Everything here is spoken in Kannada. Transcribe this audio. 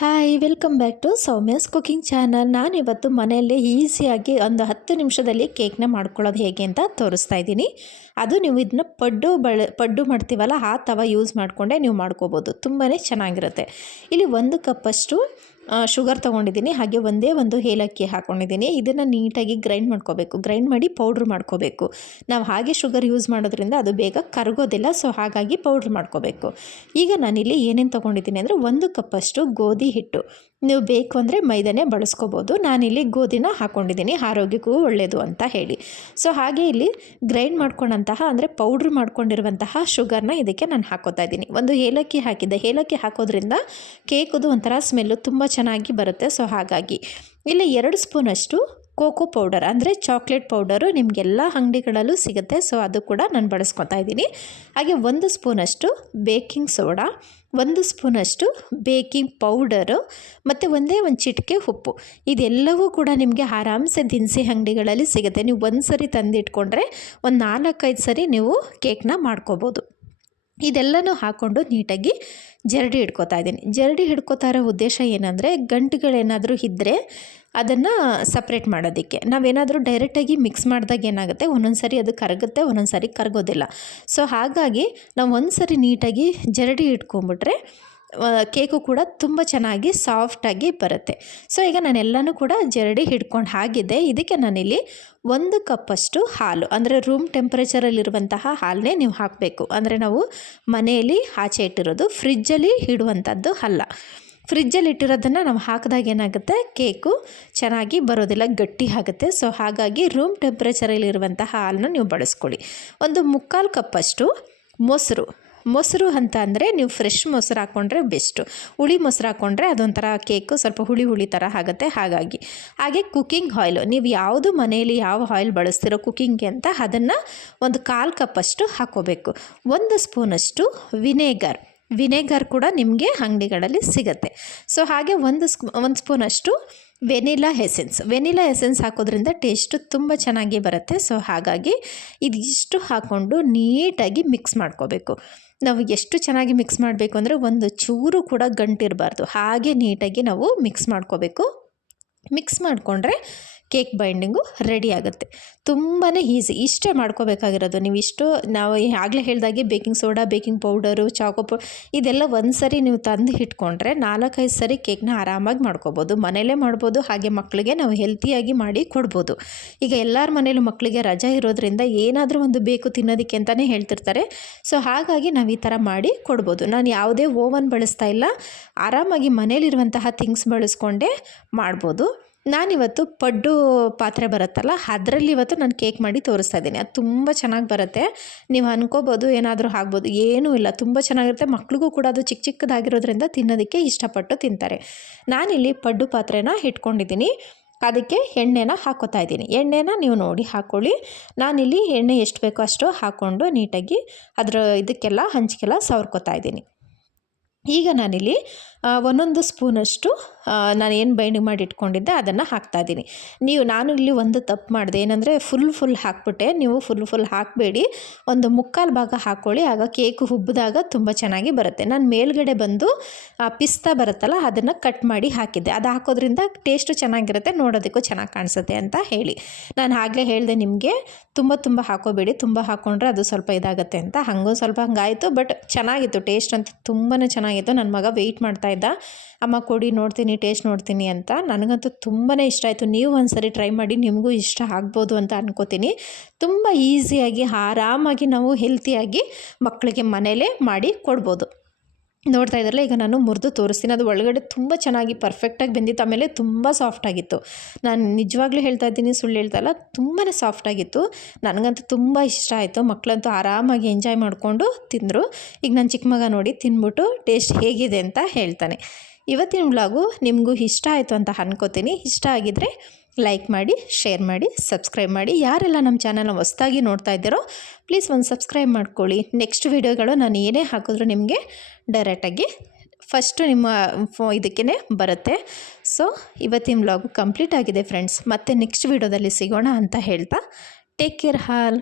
Hi welcome back to Soumya's cooking channel. ನಾನಿವತ್ತು ಮನೆಯಲ್ಲೇ ಈಸಿಯಾಗಿ ಒಂದು 10 ನಿಮಿಷದಲ್ಲಿ ಕೇಕ್ನ ಮಾಡ್ಕೊಳ್ಳೋದು ಹೇಗೆ ಅಂತ ತೋರಿಸ್ತಾ ಇದ್ದೀನಿ. ಅದು ನೀವು ಇದನ್ನ ಪಡ್ಡು ಮಾಡ್ತೀವಲ್ಲ ಆ ತವ ಯೂಸ್ ಮಾಡಿಕೊಂಡೇ ನೀವು ಮಾಡ್ಕೋಬೋದು. ತುಂಬಾ ಚೆನ್ನಾಗಿರುತ್ತೆ. ಇಲ್ಲಿ 1 ಕಪ್ಪಷ್ಟು ಶುಗರ್ ತೊಗೊಂಡಿದ್ದೀನಿ. ಹಾಗೆ ಒಂದೇ ಒಂದು ಏಲಕ್ಕಿ ಹಾಕ್ಕೊಂಡಿದ್ದೀನಿ. ಇದನ್ನು ನೀಟಾಗಿ ಗ್ರೈಂಡ್ ಮಾಡ್ಕೋಬೇಕು. ಗ್ರೈಂಡ್ ಮಾಡಿ ಪೌಡ್ರ್ ಮಾಡ್ಕೋಬೇಕು. ನಾವು ಹಾಗೆ ಶುಗರ್ ಯೂಸ್ ಮಾಡೋದ್ರಿಂದ ಅದು ಬೇಗ ಕರಗೋದಿಲ್ಲ. ಸೊ ಹಾಗಾಗಿ ಪೌಡ್ರ್ ಮಾಡ್ಕೋಬೇಕು. ಈಗ ನಾನಿಲ್ಲಿ ಏನೇನು ತೊಗೊಂಡಿದ್ದೀನಿ ಅಂದರೆ 1 ಕಪ್ಪಷ್ಟು ಗೋಧಿ ಹಿಟ್ಟು. ನೀವು ಬೇಕು ಅಂದರೆ ಮೈದಾನೇ ಬಳಸ್ಕೋಬೋದು. ನಾನಿಲ್ಲಿ ಗೋಧಿನ ಹಾಕ್ಕೊಂಡಿದ್ದೀನಿ, ಆರೋಗ್ಯಕ್ಕೂ ಒಳ್ಳೆಯದು ಅಂತ ಹೇಳಿ. ಸೊ ಹಾಗೆ ಇಲ್ಲಿ ಗ್ರೈಂಡ್ ಮಾಡ್ಕೊಂಡಂತಹ ಅಂದರೆ ಪೌಡ್ರ್ ಮಾಡ್ಕೊಂಡಿರುವಂತಹ ಶುಗರ್ನ ಇದಕ್ಕೆ ನಾನು ಹಾಕೋತಾ ಇದ್ದೀನಿ. ಒಂದು ಏಲಕ್ಕಿ ಹಾಕಿದ್ದೆ. ಏಲಕ್ಕಿ ಹಾಕೋದ್ರಿಂದ ಕೇಕದು ಒಂಥರ ಸ್ಮೆಲ್ಲು ತುಂಬ ಚೆನ್ನಾಗಿ ಬರುತ್ತೆ. ಸೊ ಹಾಗಾಗಿ ಇಲ್ಲಿ 2 ಸ್ಪೂನಷ್ಟು ಕೋಕೋ ಪೌಡರ್ ಅಂದರೆ ಚಾಕ್ಲೇಟ್ ಪೌಡರು ನಿಮಗೆಲ್ಲ ಅಂಗಡಿಗಳಲ್ಲೂ ಸಿಗುತ್ತೆ. ಸೊ ಅದು ಕೂಡ ನಾನು ಬಳಸ್ಕೊತಾ ಇದ್ದೀನಿ. ಹಾಗೆ 1 ಸ್ಪೂನಷ್ಟು ಬೇಕಿಂಗ್ ಸೋಡಾ, 1 ಸ್ಪೂನಷ್ಟು ಬೇಕಿಂಗ್ ಪೌಡರು ಮತ್ತು ಒಂದೇ ಒಂದು ಚಿಟಿಕೆ ಉಪ್ಪು. ಇದೆಲ್ಲವೂ ಕೂಡ ನಿಮಗೆ ಆರಾಮ್ಸೆ ದಿನಸಿ ಅಂಗಡಿಗಳಲ್ಲಿ ಸಿಗುತ್ತೆ. ನೀವು ಒಂದು ಸರಿ ತಂದಿಟ್ಕೊಂಡ್ರೆ ಒಂದು 4-5 ಸರಿ ನೀವು ಕೇಕ್ನ ಮಾಡ್ಕೋಬೋದು. ಇದೆಲ್ಲನೂ ಹಾಕ್ಕೊಂಡು ನೀಟಾಗಿ ಜರಡಿ ಹಿಡ್ಕೋತಾ ಇದ್ದೀನಿ. ಜರಡಿ ಹಿಡ್ಕೋತಾ ಇರೋ ಉದ್ದೇಶ ಏನಂದರೆ ಗಂಟುಗಳೇನಾದರೂ ಇದ್ದರೆ ಅದನ್ನು ಸಪ್ರೇಟ್ ಮಾಡೋದಕ್ಕೆ. ನಾವೇನಾದರೂ ಡೈರೆಕ್ಟಾಗಿ ಮಿಕ್ಸ್ ಮಾಡಿದಾಗ ಏನಾಗುತ್ತೆ, ಒಂದೊಂದು ಸರಿ ಅದು ಕರಗುತ್ತೆ, ಒಂದೊಂದು ಸರಿ ಕರಗೋದಿಲ್ಲ. ಸೊ ಹಾಗಾಗಿ ನಾವು ಒಂದು ಸರಿ ನೀಟಾಗಿ ಜರಡಿ ಇಟ್ಕೊಂಬಿಟ್ರೆ ಕೇಕು ಕೂಡ ತುಂಬ ಚೆನ್ನಾಗಿ ಸಾಫ್ಟಾಗಿ ಬರುತ್ತೆ. ಸೊ ಈಗ ನಾನೆಲ್ಲನೂ ಕೂಡ ಜರಡಿ ಹಿಡ್ಕೊಂಡು ಹಾಕಿದ್ದೆ. ಇದಕ್ಕೆ ನಾನಿಲ್ಲಿ 1 ಕಪ್ಪಷ್ಟು ಹಾಲು ಅಂದರೆ ರೂಮ್ ಟೆಂಪ್ರೇಚರಲ್ಲಿರುವಂತಹ ಹಾಲನ್ನೇ ನೀವು ಹಾಕಬೇಕು. ಅಂದರೆ ನಾವು ಮನೆಯಲ್ಲಿ ಆಚೆ ಇಟ್ಟಿರೋದು, ಫ್ರಿಜ್ಜಲ್ಲಿ ಇಡುವಂಥದ್ದು ಅಲ್ಲ. ಫ್ರಿಜ್ಜಲ್ಲಿ ಇಟ್ಟಿರೋದನ್ನು ನಾವು ಹಾಕಿದಾಗ ಏನಾಗುತ್ತೆ, ಕೇಕು ಚೆನ್ನಾಗಿ ಬರೋದಿಲ್ಲ, ಗಟ್ಟಿ ಆಗುತ್ತೆ. ಸೊ ಹಾಗಾಗಿ ರೂಮ್ ಟೆಂಪ್ರೇಚರಲ್ಲಿರುವಂತಹ ಹಾಲನ್ನ ನೀವು ಬಳಸ್ಕೊಳ್ಳಿ. ಒಂದು 3/4 ಕಪ್ಪಷ್ಟು ಮೊಸರು ಅಂತ ಅಂದರೆ ನೀವು ಫ್ರೆಶ್ ಮೊಸರು ಹಾಕ್ಕೊಂಡ್ರೆ ಬೆಸ್ಟು. ಹುಳಿ ಮೊಸರು ಹಾಕ್ಕೊಂಡ್ರೆ ಅದೊಂಥರ ಕೇಕು ಸ್ವಲ್ಪ ಹುಳಿ ಥರ ಆಗುತ್ತೆ. ಹಾಗೆ ಕುಕ್ಕಿಂಗ್ ಆಯಿಲು, ನೀವು ಯಾವುದು ಮನೆಯಲ್ಲಿ ಯಾವ ಆಯಿಲ್ ಬಳಸ್ತಿರೋ ಕುಕ್ಕಿಂಗ್ಗೆ ಅಂತ ಅದನ್ನು ಒಂದು 1/4 ಕಪ್ಪಷ್ಟು ಹಾಕ್ಕೋಬೇಕು. 1 ಸ್ಪೂನಷ್ಟು ವಿನೆಗರ್ ಕೂಡ ನಿಮಗೆ ಅಂಗಡಿಗಳಲ್ಲಿ ಸಿಗುತ್ತೆ. ಸೊ ಹಾಗೆ 1 ಸ್ಪೂನಷ್ಟು ವೆನಿಲಾ ಎಸೆನ್ಸ್ ಹಾಕೋದ್ರಿಂದ ಟೇಸ್ಟು ತುಂಬ ಚೆನ್ನಾಗಿ ಬರುತ್ತೆ. ಸೊ ಹಾಗಾಗಿ ಇದಿಷ್ಟು ಹಾಕ್ಕೊಂಡು ನೀಟಾಗಿ ಮಿಕ್ಸ್ ಮಾಡ್ಕೋಬೇಕು. ನಾವು ಎಷ್ಟು ಚೆನ್ನಾಗಿ ಮಿಕ್ಸ್ ಮಾಡಬೇಕು ಅಂದರೆ ಒಂದು ಚೂರು ಕೂಡ ಗಂಟಿರಬಾರ್ದು. ಹಾಗೆ ನೀಟಾಗಿ ನಾವು ಮಿಕ್ಸ್ ಮಾಡ್ಕೋಬೇಕು. ಮಿಕ್ಸ್ ಮಾಡಿಕೊಂಡ್ರೆ ಕೇಕ್ ಬೈಂಡಿಂಗು ರೆಡಿ ಆಗುತ್ತೆ. ತುಂಬಾ ಈಸಿ. ಇಷ್ಟೇ ಮಾಡ್ಕೋಬೇಕಾಗಿರೋದು. ನಾವು ಆಗಲೇ ಹೇಳಿದಾಗೆ ಬೇಕಿಂಗ್ ಸೋಡಾ, ಬೇಕಿಂಗ್ ಪೌಡರು, ಇದೆಲ್ಲ ಒಂದು ಸರಿ ನೀವು ತಂದು ಇಟ್ಕೊಂಡ್ರೆ 4-5 ಸರಿ ಕೇಕ್ನ ಆರಾಮಾಗಿ ಮಾಡ್ಕೋಬೋದು. ಮನೇಲೇ ಮಾಡ್ಬೋದು. ಹಾಗೆ ಮಕ್ಕಳಿಗೆ ನಾವು ಹೆಲ್ತಿಯಾಗಿ ಮಾಡಿ ಕೊಡ್ಬೋದು. ಈಗ ಎಲ್ಲರ ಮನೇಲೂ ಮಕ್ಕಳಿಗೆ ರಜೆ ಇರೋದ್ರಿಂದ ಏನಾದರೂ ಒಂದು ಬೇಕು ತಿನ್ನೋದಕ್ಕೆ ಅಂತಲೇ ಹೇಳ್ತಿರ್ತಾರೆ. ಸೊ ಹಾಗಾಗಿ ನಾವು ಈ ಥರ ಮಾಡಿ ಕೊಡ್ಬೋದು. ನಾನು ಯಾವುದೇ ಓವನ್ ಬಳಸ್ತಾ ಇಲ್ಲ, ಆರಾಮಾಗಿ ಮನೇಲಿರುವಂತಹ ಥಿಂಗ್ಸ್ ಬಳಸ್ಕೊಂಡೇ ಮಾಡ್ಬೋದು. ನಾನಿವತ್ತು ಪಡ್ಡು ಪಾತ್ರೆ ಬರುತ್ತಲ್ಲ, ಅದರಲ್ಲಿ ಇವತ್ತು ನಾನು ಕೇಕ್ ಮಾಡಿ ತೋರಿಸ್ತಾ ಇದ್ದೀನಿ. ಅದು ತುಂಬ ಚೆನ್ನಾಗಿ ಬರುತ್ತೆ. ನೀವು ಅನ್ಕೋಬೋದು ಏನಾದರೂ ಆಗ್ಬೋದು, ಏನೂ ಇಲ್ಲ, ತುಂಬ ಚೆನ್ನಾಗಿರುತ್ತೆ. ಮಕ್ಳಿಗೂ ಕೂಡ ಅದು ಚಿಕ್ಕದಾಗಿರೋದ್ರಿಂದ ತಿನ್ನೋದಕ್ಕೆ ಇಷ್ಟಪಟ್ಟು ತಿಂತಾರೆ. ನಾನಿಲ್ಲಿ ಪಡ್ಡು ಪಾತ್ರೆನ ಇಟ್ಕೊಂಡಿದ್ದೀನಿ. ಅದಕ್ಕೆ ಎಣ್ಣೆನ ಹಾಕ್ಕೋತಾ ಇದ್ದೀನಿ. ಎಣ್ಣೆನ ನೀವು ನೋಡಿ ಹಾಕ್ಕೊಳ್ಳಿ. ನಾನಿಲ್ಲಿ ಎಣ್ಣೆ ಎಷ್ಟು ಬೇಕೋ ಅಷ್ಟು ಹಾಕ್ಕೊಂಡು ನೀಟಾಗಿ ಇದಕ್ಕೆಲ್ಲ ಹಂಚಿಗೆಲ್ಲ ಸವರ್ಕೋತಾ ಇದ್ದೀನಿ. ಈಗ ನಾನಿಲ್ಲಿ 1 ಸ್ಪೂನಷ್ಟು ನಾನು ಏನು ಬೈಂಡಿಂಗ್ ಮಾಡಿ ಇಟ್ಕೊಂಡಿದ್ದೆ ಅದನ್ನು ಹಾಕ್ತಾಯಿದ್ದೀನಿ. ನಾನು ಇಲ್ಲಿ ಒಂದು ತಪ್ಪು ಮಾಡಿದೆ. ಏನಂದರೆ ಫುಲ್ ಹಾಕ್ಬಿಟ್ಟೆ. ನೀವು ಫುಲ್ ಹಾಕಬೇಡಿ, ಒಂದು 3/4 ಭಾಗ ಹಾಕ್ಕೊಳ್ಳಿ. ಆಗ ಕೇಕು ಹುಬ್ಬಿದಾಗ ತುಂಬ ಚೆನ್ನಾಗಿ ಬರುತ್ತೆ. ನಾನು ಮೇಲ್ಗಡೆ ಬಂದು ಪಿಸ್ತಾ ಬರುತ್ತಲ್ಲ ಅದನ್ನು ಕಟ್ ಮಾಡಿ ಹಾಕಿದ್ದೆ. ಅದು ಹಾಕೋದ್ರಿಂದ ಟೇಸ್ಟು ಚೆನ್ನಾಗಿರುತ್ತೆ, ನೋಡೋದಕ್ಕೂ ಚೆನ್ನಾಗಿ ಕಾಣಿಸುತ್ತೆ ಅಂತ ಹೇಳಿ. ನಾನು ಆಗಲೇ ಹೇಳಿದೆ ನಿಮಗೆ, ತುಂಬ ಹಾಕೋಬೇಡಿ. ತುಂಬ ಹಾಕ್ಕೊಂಡ್ರೆ ಅದು ಸ್ವಲ್ಪ ಇದಾಗುತ್ತೆ ಅಂತ. ಹಂಗಾಯಿತು. ಬಟ್ ಚೆನ್ನಾಗಿತ್ತು, ಟೇಸ್ಟ್ ಅಂತ ತುಂಬಾ ಚೆನ್ನಾಗಿತ್ತು. ನನ್ನ ಮಗ ವೆಯ್ಟ್ ಮಾಡ್ತಾಯಿದ್ದ, ಅಮ್ಮ ಕೊಡಿ ನೋಡ್ತೀನಿ, ಟೇಸ್ಟ್ ನೋಡ್ತೀನಿ ಅಂತ. ನನಗಂತೂ ತುಂಬಾ ಇಷ್ಟ ಆಯಿತು. ನೀವು ಒಂದು ಸರಿ ಟ್ರೈ ಮಾಡಿ, ನಿಮಗೂ ಇಷ್ಟ ಆಗ್ಬೋದು ಅಂತ ಅನ್ಕೋತೀನಿ. ತುಂಬ ಈಸಿಯಾಗಿ ಆರಾಮಾಗಿ ನಾವು ಹೆಲ್ತಿಯಾಗಿ ಮಕ್ಕಳಿಗೆ ಮನೇಲೇ ಮಾಡಿ ಕೊಡ್ಬೋದು. ನೋಡ್ತಾ ಇದ್ರಲ್ಲ, ಈಗ ನಾನು ಮುರಿದು ತೋರಿಸ್ತೀನಿ. ಅದು ಒಳಗಡೆ ತುಂಬ ಚೆನ್ನಾಗಿ ಪರ್ಫೆಕ್ಟಾಗಿ ಬೆಂದಿತ್ತು. ಆಮೇಲೆ ತುಂಬ ಸಾಫ್ಟಾಗಿತ್ತು. ನಾನು ನಿಜವಾಗ್ಲೂ ಹೇಳ್ತಾ ಇದ್ದೀನಿ, ಸುಳ್ಳು ಹೇಳ್ತಾ ಇಲ್ಲ, ತುಂಬಾ ಸಾಫ್ಟಾಗಿತ್ತು. ನನಗಂತೂ ತುಂಬ ಇಷ್ಟ ಆಯಿತು. ಮಕ್ಕಳಂತೂ ಆರಾಮಾಗಿ ಎಂಜಾಯ್ ಮಾಡಿಕೊಂಡು ತಿಂದರು. ಈಗ ನನ್ನ ಚಿಕ್ಕ ಮಗ ನೋಡಿ ತಿಂದ್ಬಿಟ್ಟು ಟೇಸ್ಟ್ ಹೇಗಿದೆ ಅಂತ ಹೇಳ್ತಾನೆ. ಇವತ್ತಿನ ವ್ಲಾಗು ನಿಮಗೂ ಇಷ್ಟ ಆಯಿತು ಅಂತ ಅನ್ಕೋತೀನಿ. ಇಷ್ಟ ಆಗಿದ್ದರೆ ಲೈಕ್ ಮಾಡಿ, ಶೇರ್ ಮಾಡಿ, ಸಬ್ಸ್ಕ್ರೈಬ್ ಮಾಡಿ. ಯಾರೆಲ್ಲ ನಮ್ಮ ಚಾನಲ್ನ ಹೊಸದಾಗಿ ನೋಡ್ತಾ ಇದ್ದೀರೋ ಪ್ಲೀಸ್ ಒಂದು ಸಬ್ಸ್ಕ್ರೈಬ್ ಮಾಡ್ಕೊಳ್ಳಿ. ನೆಕ್ಸ್ಟ್ ವೀಡಿಯೋಗಳು ನಾನು ಏನೇ ಹಾಕಿದ್ರೂ ನಿಮಗೆ ಡೈರೆಕ್ಟಾಗಿ ಫಸ್ಟು ನಿಮ್ಮ ಇದಕ್ಕೇ ಬರುತ್ತೆ. ಸೊ ಇವತ್ತಿನ ವ್ಲಾಗು ಕಂಪ್ಲೀಟ್ ಆಗಿದೆ ಫ್ರೆಂಡ್ಸ್. ಮತ್ತೆ ನೆಕ್ಸ್ಟ್ ವೀಡಿಯೋದಲ್ಲಿ ಸಿಗೋಣ ಅಂತ ಹೇಳ್ತಾ ಟೇಕ್ ಕೇರ್ ಆಲ್.